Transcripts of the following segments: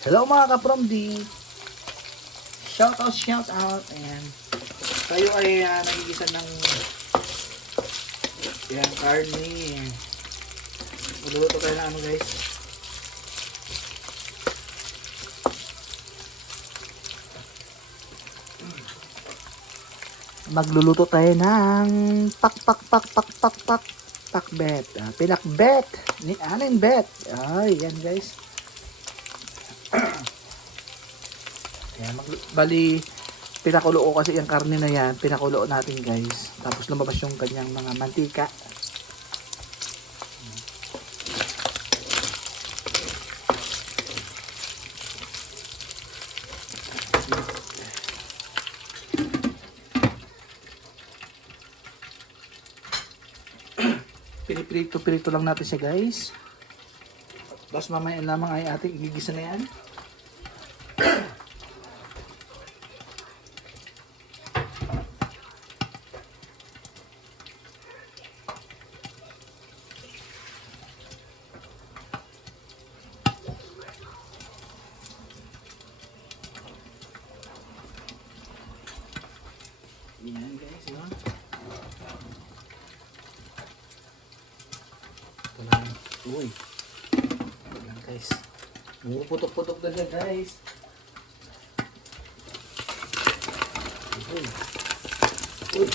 Hello mga ka-from D. Shout out, shout out. Ayan. Tayo ay uh, nagigisa ng Ayan, karne. Maluto tayo na ano guys. Magluluto tayo ng pak pak pak pak pak pak pakbet. Ah, pinakbet ni Anin Bet. Ay, yan guys. Kaya mag bali pinakulo ko kasi yung karne na yan, pinakulo natin guys. Tapos lumabas yung kanyang mga mantika. Piniprito-prito lang natin siya guys. Tapos mamaya lamang ay ating igigisa na. Yan guys, yun. Ito lang. Uy. Ito lang guys. Puputok-putok na siya guys. Uy. Uy.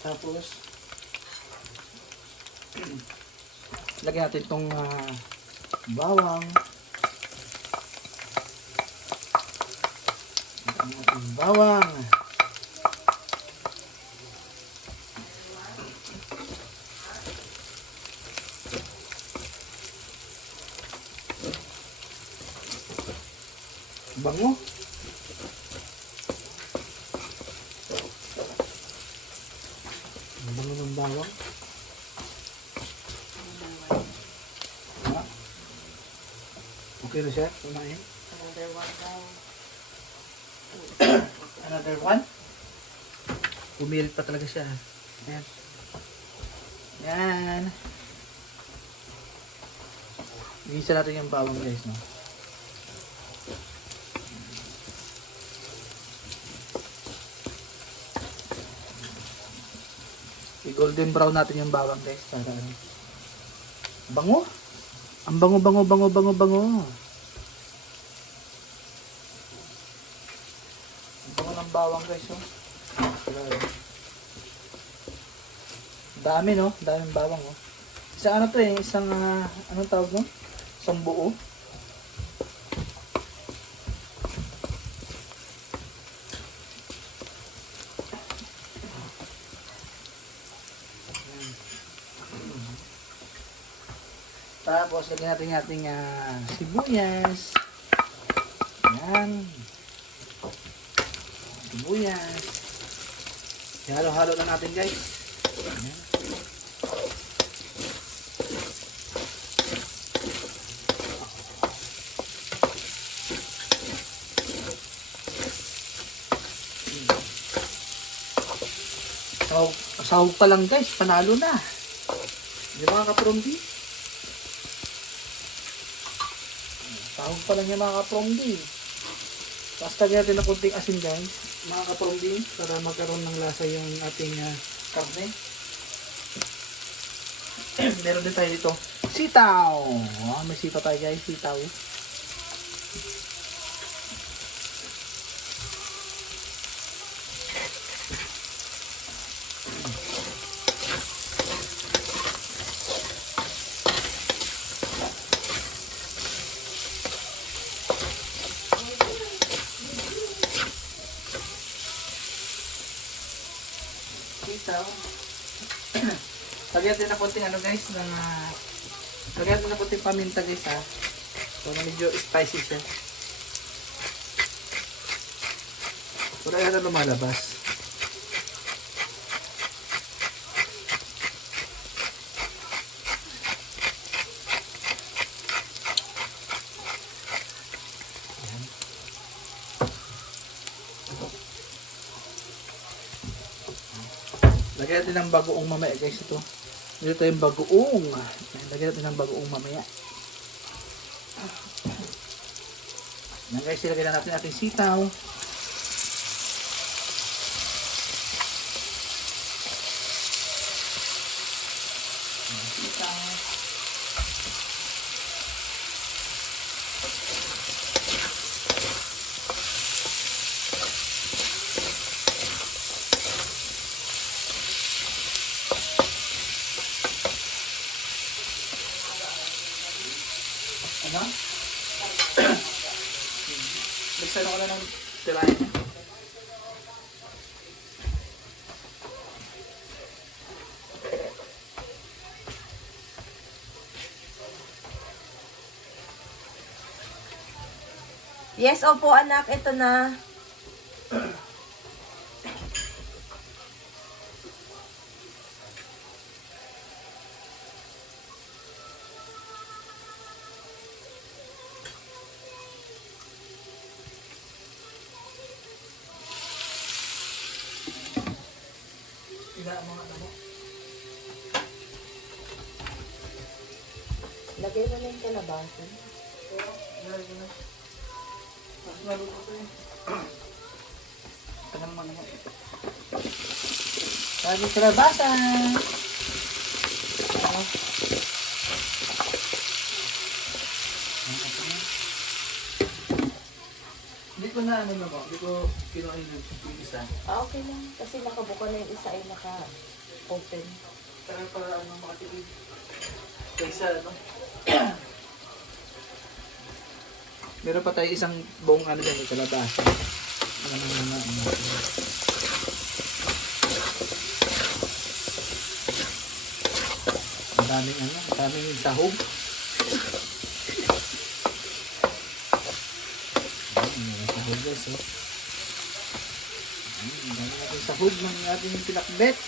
Tapos, lagyan natin itong ah, bawang. Natin yung bawang. Bango. Ang bango ng bawang. Ah. Na siya? Kumain? Another one daw. Another one? Pumilit pa talaga siya. Ayan. Yan. Igisa natin yung bawang guys, no? I-golden brown natin yung bawang guys. Para ano. Bango! Ang bango, bango, bango, bango, bango. Ang bawang guys, oh. Dami, no? Daming bawang, oh. Isang ano to eh, isang, ah, anong tawag no? Isang buo. Ayan. Tapos, lagyan natin yung ating ah, sibuyas. Yan. Sibuyas. Halo-halo na natin guys. Ayan. Sahog, sahog pa lang guys, panalo na. Di ba mga kapromdi? Sahog pa lang yung mga kapromdi. Tapos tagyan natin ng kunting asin guys, mga kapromdi, para magkaroon ng lasa yung ating ah, karne. Meron din tayo dito, sitaw. Oh, may sitaw tayo guys, sitaw. Sitaw. Lagyan din ng konting ano guys, ng uh, lagyan din ng konting paminta guys ha. So na medyo spicy siya. Wala yan na lumalabas. Lagyan natin ng bagoong mamaya guys ito. Dito yung bagoong. Lagyan natin ng bagoong mamaya. Yan guys, ilagay na natin ating sitaw. Yes, opo anak, ito na. Lagi sa labasan. Ito na? Hindi ko na ano naman, hindi ko kinuha yung yung isa. Ah, okay lang. Kasi nakabuka na yung isa ay naka-open. Para para ano makatipid. Kaysa ano. Meron pa tayo isang buong ano dyan sa labas. Ano na ano, ano, ano. Ang daming ano, ang sahog. Guys oh. Ang sahog ng ating pinakbet.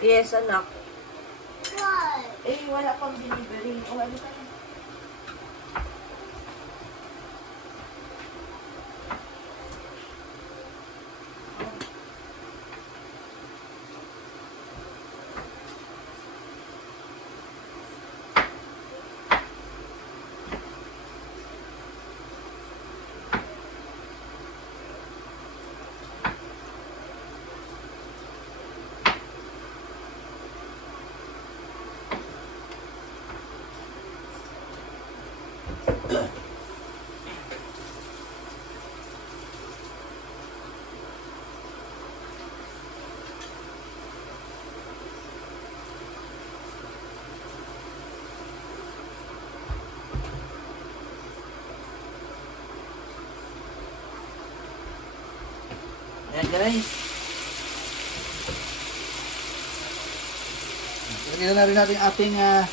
Yes, anak. Eh, wala pang delivery. O, ano ka guys. Lagyan na rin natin ating ah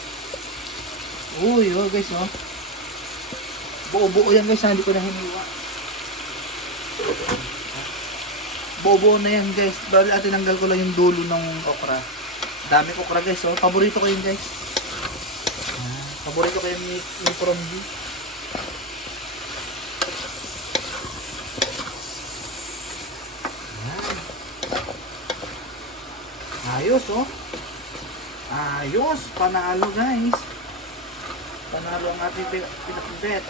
Uy, oh guys, oh. Buo-buo yan guys, ha? hindi ko na hiniwa. Buo-buo na yan guys. Bali atin tanggal ko lang yung dulo ng okra. Dami okra guys, oh. Paborito ko yun guys. Ah, paborito ko yung, yung prombi. Ayos, oh. Ayos! Panalo guys! Panalo ang ating pin- pinakbet.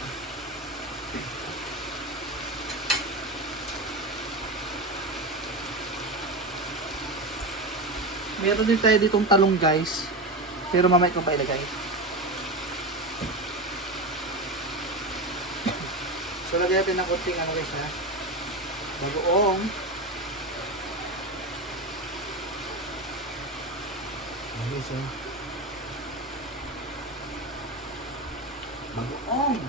Meron din tayo ditong talong guys. Pero mamaya ko pa ilagay. So lagyan natin ng konting ano guys ha. Bagoong. Ayos oh. Bagoong.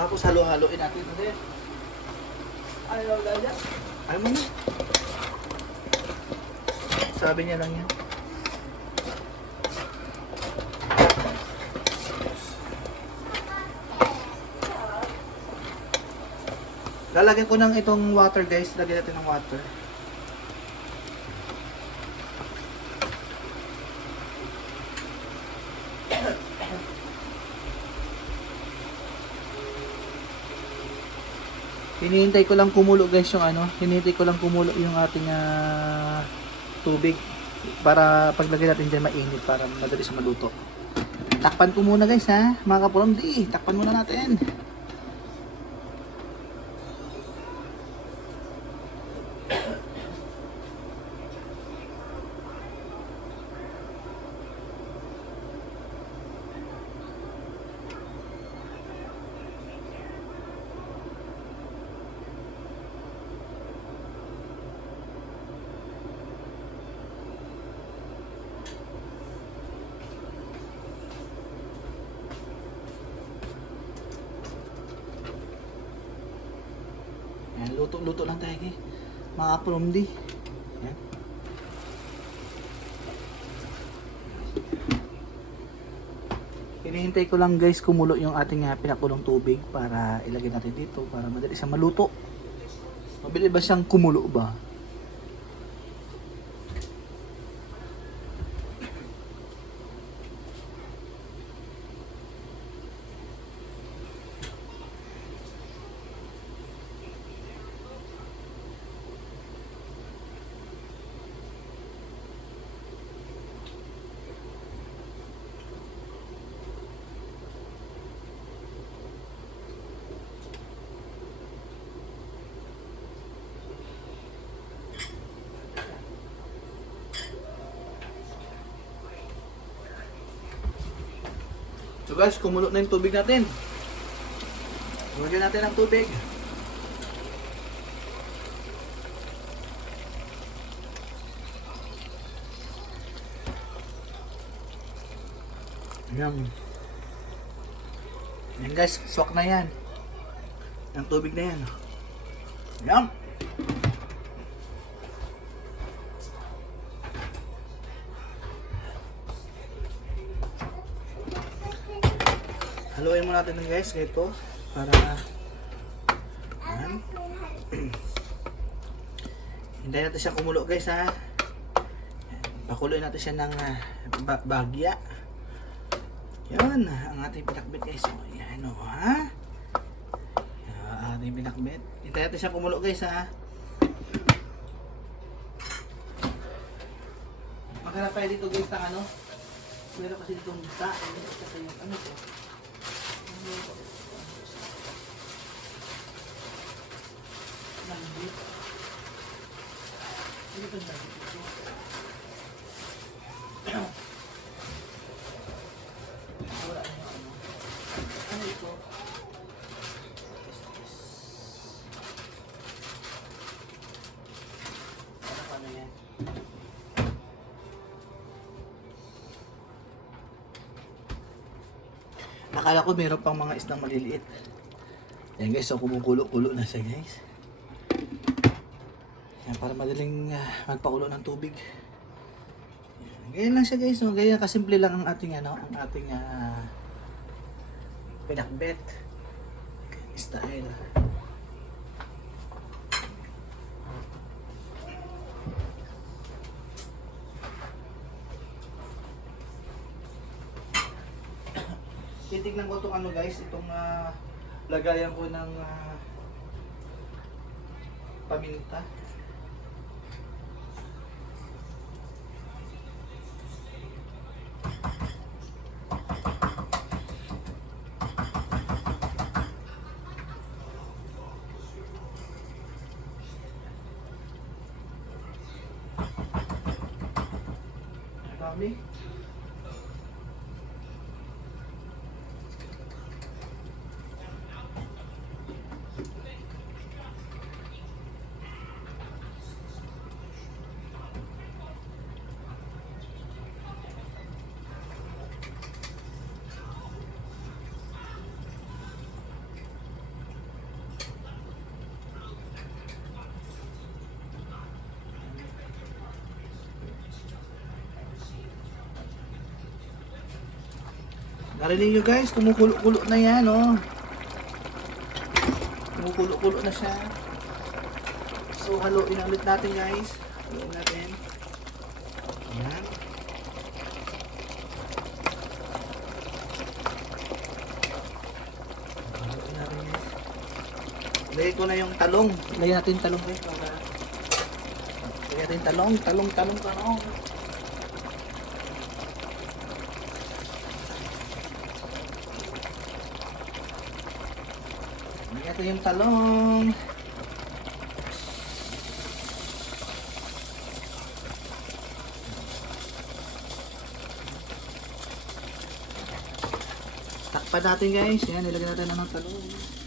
Tapos halo-haloin natin din. Ayaw lala. Ayaw mo na. Sabi niya lang yan. Lalagyan ko ng itong water guys. Lagyan natin ng water. Hinihintay ko lang kumulo guys yung ano, hinihintay ko lang kumulo yung ating ah, tubig para paglagay natin dyan mainit para madali sa maluto. Takpan ko muna guys ha, mga kapulandi, takpan muna natin. Yan, luto-luto lang tayo guys. Mga kapulandi. Yan. Hinihintay ko lang guys kumulo yung ating uh, pinakulong tubig para ilagay natin dito para madali siyang maluto. Mabili ba siyang kumulo ba? So guys, kumulo na yung tubig natin. Lagyan natin ng tubig. Ayan. Ayan guys, swak na yan. Ang tubig na yan. Ayan. Haluin mo natin guys, ito. Para... Ayan. Hintayin natin siya kumulo guys ha. Pakuloy natin siya ng ah, ba- bagya. Yan, ang ating pinakbit guys. O, yan o ha. Yan, ang ating pinakbit. Hintayin natin siya kumulo guys ha. Maghanap tayo dito guys ng ano. Meron kasi ditong gita. Kasi yung ano to. Langit. Ano ba langit ito? Wala na yung ano. Ano ito? Testis. Ano pa na yan? Akala ko meron pang mga isdang maliliit. Yan guys, so kumukulo-kulo na siya guys. Para madaling ah, magpakulo ng tubig. Yan, ganyan lang siya guys. No? Ganyan kasimple lang ang ating ano, ang ating ah, pinakbet style. titignan ko itong ano guys, itong ah, lagayan ko ng ah, paminta. dami. Narinig nyo guys, kumukulo-kulo na yan, oh. Kumukulo-kulo na siya. So, haluin ulit natin guys. Haluin natin. Ayan. Haluin natin guys. Lagay ko na yung talong. Lagyan natin talong guys. Lagyan natin yung talong, talong, talong, talong. Ito yung talong. Takpan natin guys. Yan, nilagyan natin na ng talong.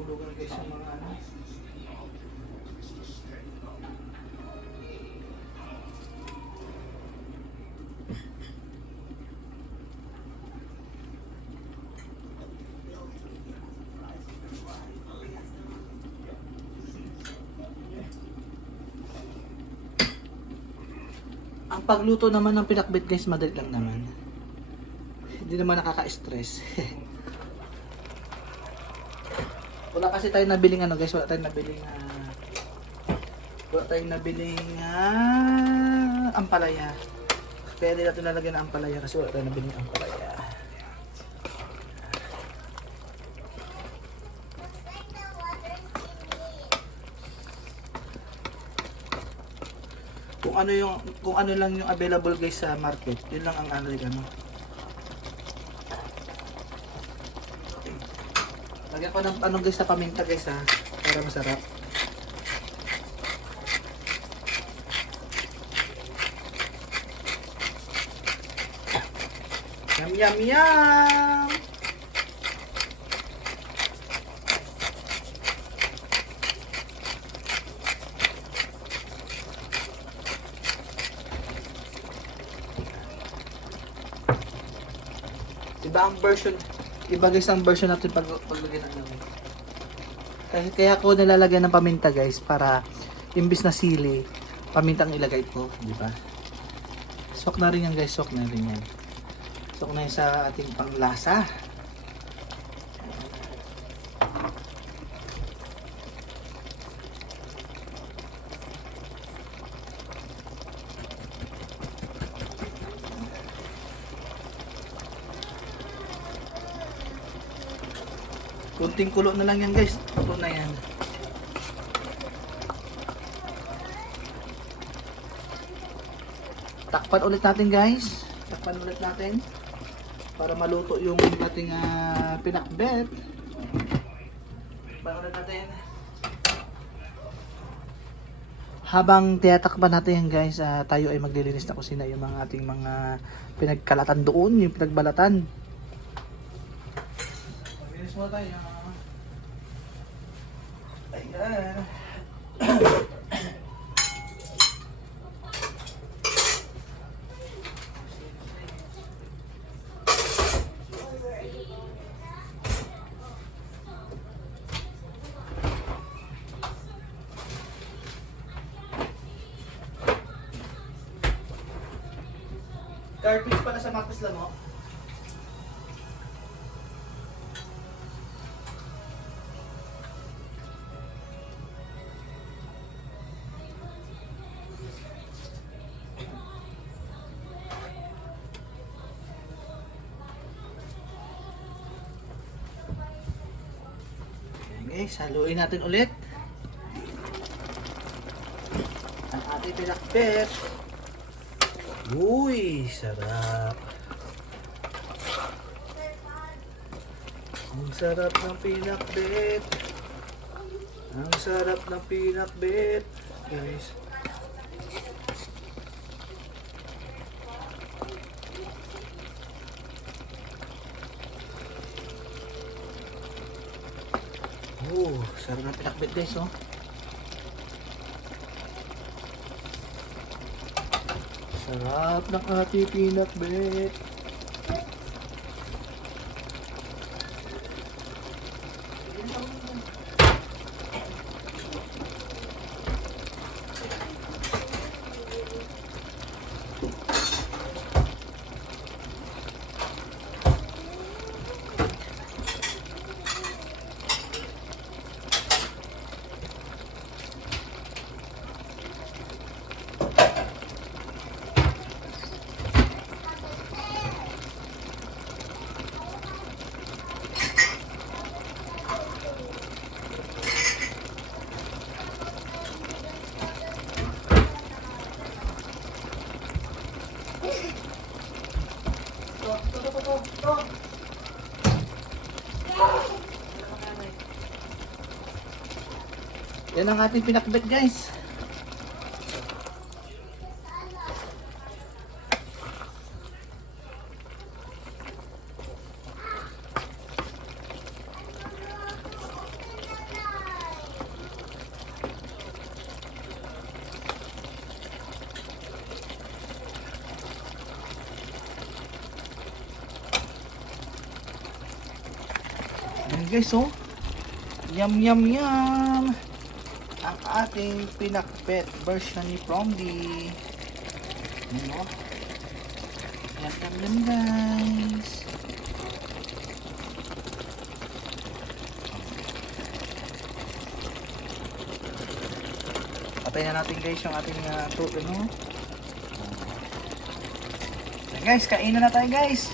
Sisihulugan guys yung mga ano. Ang pagluto naman ng pinakbit guys, madali lang naman. Hindi naman nakaka-stress. wala kasi tayong nabiling ano guys, wala tayong nabiling ah, wala tayong nabiling ah, ampalaya. Kaya hindi natin lalagyan ng ampalaya kasi wala tayong nabiling ampalaya. Kung ano yung kung ano lang yung available guys sa market, yun lang ang ano ano. Lagyan ko ng ano guys sa paminta guys ha. Para masarap. Yum yum yum! Iba ang version, iba guys ang version natin pag paglagay ng ano. Kaya, kaya ko nilalagyan ng paminta guys para imbis na sili, pamintang ilagay ko, di ba? Sok na rin yan guys, sok na rin yan. Sok na yan sa ating panglasa. Kunting kulo na lang yan guys. Kulo na yan. Takpan ulit natin guys. Takpan ulit natin. Para maluto yung ating ah, pinakbet. Takpan ulit natin. Habang tiyatakpan natin yan guys, ah, tayo ay maglilinis na kusina yung mga ating mga pinagkalatan doon, yung pinagbalatan. Maglinis muna tayo. Ayan. Ayan guys, haluin natin ulit. Ang ating pinakpit. Uy, sarap. Ang sarap ng pinakbet. Ang sarap ng pinakbet. Guys. Oh, sarap ng pinakbet guys, oh. Sarap ng ating pinakbet. Yan ang ating pinakbet guys. Ayan guys, oh. Yum, yum, yum. Ang ating pinakbet version ni Promdi. Ayan, oh. Yum, yum, yum, guys. Patay na natin guys yung ating uh, tuto, no? Ayan, guys, kainan na tayo guys.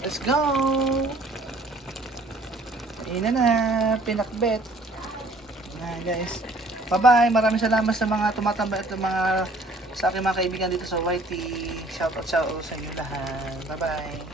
Let's go! Ina na, pinakbet. Guys. Bye-bye. Maraming salamat sa mga tumatambay at mga sa aking mga kaibigan dito sa YT. Shout out, shout out sa inyo lahat. Bye-bye.